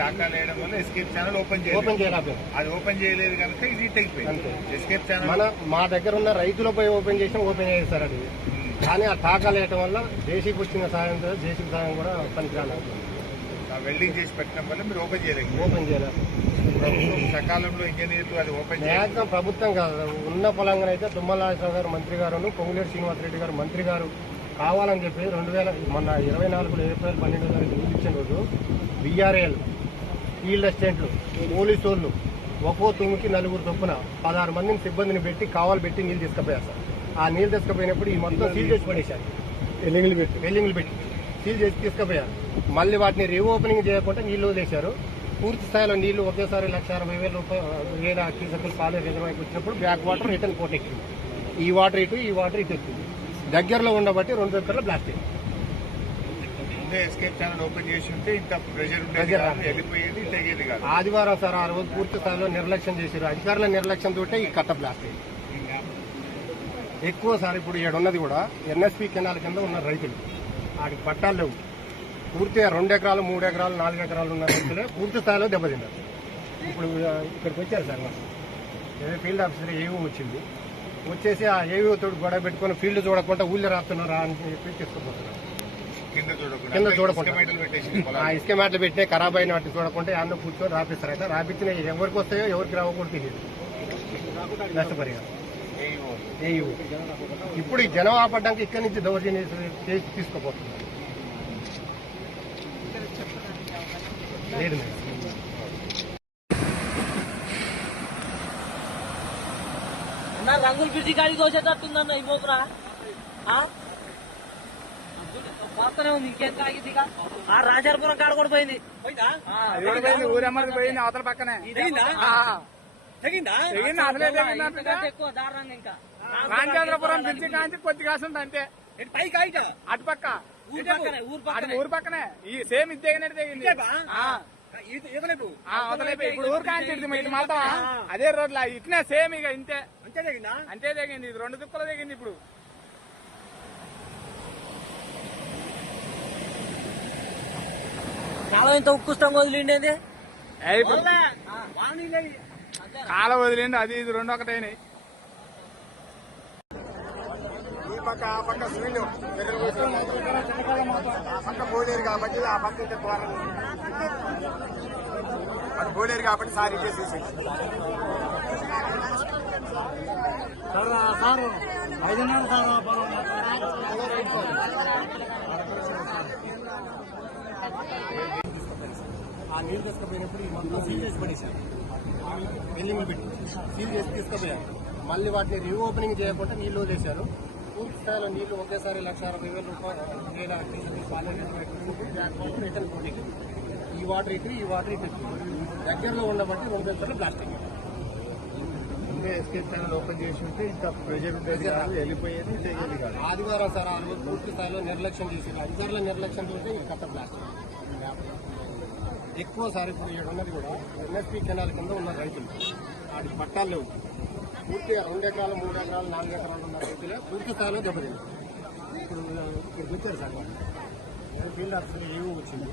టాకాలు వేయడం వల్ల escape channel open చేయాలి. అది ఓపెన్ చేయలేదు కనుక ఇది తెగిపోయింది. ఎస్కేప్ ఛానల్ మా దగ్గర ఉన్న రైతులపై ఓపెన్ చేస్తారు అది. కానీ ఆ టాకాలు వేయడం వల్ల జేసీబీ వచ్చిన సాయం జేసీబీ సాయం కూడా పనికిరాలి. వెల్డింగ్ చేసి పెట్టడం వల్ల మీరు ఓపెన్ చేయలేదు. ప్రభుత్వం సకాలంలో ఇంజనీర్లు అది ఓపెన్ చేయాలి. ప్రభుత్వం కాదు, ఉన్న పొలంగా అయితే తుమ్మల నాగేశ్వరరావు గారు మంత్రి గారు, పొంగులేటి శ్రీనివాసరెడ్డి గారు మంత్రి గారు కావాలని చెప్పి 2024 ఏప్రిల్ 12 తారీఖు నీళ్ళు ఇచ్చిన రోజు బీఆర్ఏలు, ఫీల్డ్ అసిస్టెంట్లు, పోలీసు వాళ్ళు ఒక్కో తుమ్మికి 4 చొప్పున 16 మందిని సిబ్బందిని పెట్టి కావాలి పెట్టి నీళ్ళు తీసుకుపోయారు సార్. ఆ నీళ్ళు తీసుకుపోయినప్పుడు ఈ మొత్తం సీల్ చేసి పడేశారు. వెల్లింగ్లు పెట్టి సీల్ చేసి తీసుకుపోయారు. మళ్ళీ వాటిని రీఓపెనింగ్ చేయకుండా నీళ్లు వదిలేశారు. పూర్తి స్థాయిలో నీళ్లు ఒకేసారి 1,60,000 క్యూసెక్కులు పాలే రిజర్వాయర్కి వచ్చినప్పుడు బ్యాక్ వాటర్ రిటర్న్ పోటీ ఎక్కింది. ఈ వాటర్ ఇటు ఎక్కింది. దగ్గరలో ఉండబట్టి 2 ఎకర్ల బ్లాస్ట్ అయింది. ఎస్కేప్ ఛానల్ ఓపెన్ చేసి ఉంటే ఇంత ప్రెషర్ వెళ్ళిపోయేది, తెగేది కాదు. ఆదివారం సార్ ఆ రోజు పూర్తి స్థాయిలో నిర్లక్ష్యం చేశారు. అధికారుల నిర్లక్ష్యంతో ఈ కట్ట బ్లాస్ట్ అయింది. ఎక్కువ సార్ ఇప్పుడు ఉన్నది కూడా ఎన్ఎస్పీ కెనాల్ కింద ఉన్న రైతులు, వాటికి పట్టాలు లేవు. పూర్తిగా 2 ఎకరాలు 3 ఎకరాలు 4 ఎకరాలు ఉన్న రైతులే పూర్తి స్థాయిలో దెబ్బతిన్నారు. ఇప్పుడు ఇక్కడికి వచ్చారు సార్ మాకు ఫీల్డ్ ఆఫీసర్ ఏవో వచ్చింది. వచ్చేసి ఆ ఏవో తోడు గొడవ పెట్టుకుని ఫీల్డ్ చూడకుండా ఊళ్ళో రాస్తున్నారా అని చెప్పి తీసుకుపోతున్నారు. కింద చూడకుండా ఇసుక మ్యాట్లు పెట్టినా ఖరాబ్ అయిన వాటిని చూడకుండా అన్న కూర్చొని రాపిస్తారు. అయితే రాపించిన ఎవరికి వస్తాయో ఎవరికి రావకూడదు తెలియదు. నష్టపరిహారం ఏయూ ఇప్పుడు ఈ జనం ఆపడానికి ఇక్కడి నుంచి దౌర్జన్యం చేసి తీసుకుపోతున్నారు. లేదు మేడం. రంగులు పిచ్చి కాడికి వచ్చేటట్టుందన్న ఈ మోపురా వాస్తనే ఉంది. ఇంకేం కాగిద్ది ఆ రాజాపురం కాడ కూడా పోయింది. ఊరమ్మది పోయింది అవతల పక్కనే. ఎక్కువ దారుణంగా ఇంకా రామచంద్రపురం బ్రిడ్జి కాంచి కొద్ది కాసుంది అంతే. పైకి అటుపక్క ఊరు పక్కనే ఈ సేమ్ ఇది తెగినట్టు ఇప్పుడు ఊరు కాంచి ఇది మాత్రం అదే రోడ్ల ఇట్నే సేమ్ ఇక ఇంతే అంతే తెగింది. ఇది 2 దుక్కులు తెగింది. ఇప్పుడు కాలం ఇంత ఉక్కుష్టంగా వదిలిండేది. కాల వదిలిండి. అది ఇది 2 ఒకటైనాయి. ఈ పక్క ఆ పక్క స్వీళ్ళు ఆ పక్క పోలేరు కాబట్టి ఆ పక్క అది పోలేరు కాబట్టి సార్ ఇచ్చేసేసి ఆ నీళ్ళు తీసుకుపోయినప్పుడు ఈ మొత్తం సీల్ చేసి పడేశారు. వెల్లింగ్లు పెట్టి సీల్ చేసి తీసుకుపోయారు. మళ్ళీ వాటిని రీఓపెనింగ్ చేయకుండా నీళ్లు వదిలేశారు. పూర్తి స్థాయిలో నీళ్లు ఒకేసారి 1,60,000 క్యూసెక్కులు పాలే రిటర్న్ పోటీ ఎక్కింది. ఈ వాటర్ ఇటు దగ్గరలో ఉండబట్టి 2 ఎకర్ల బ్లాస్ట్ అయింది. ఎస్కేప్ ఛానల్ ఓపెన్ చేసి ఉంటే ఇంత ప్రెషర్ వెళ్ళిపోయేది, తెగేది కాదు. ఆదివారం సార్ ఆ రోజు పూర్తి స్థాయిలో నిర్లక్ష్యం చేశారు. అధికారుల నిర్లక్ష్యంతో ఈ కట్ట బ్లాస్ట్ ఎక్కువ సార్. ఇప్పుడు ఉన్నది కూడా ఎన్ఎస్పీ కెనాల్ కింద ఉన్న రైతులు, వాటికి పట్టాలు లేవు. పూర్తిగా 2 ఎకరాలు 3 ఎకరాలు 4 ఎకరాలు ఉన్న రైతులే పూర్తి స్థాయిలో దెబ్బతిన్నారు. ఇప్పుడు ఇక్కడికి వచ్చారు సార్ ఫీల్డ్ ఆఫీసర్ ఏవో వచ్చింది.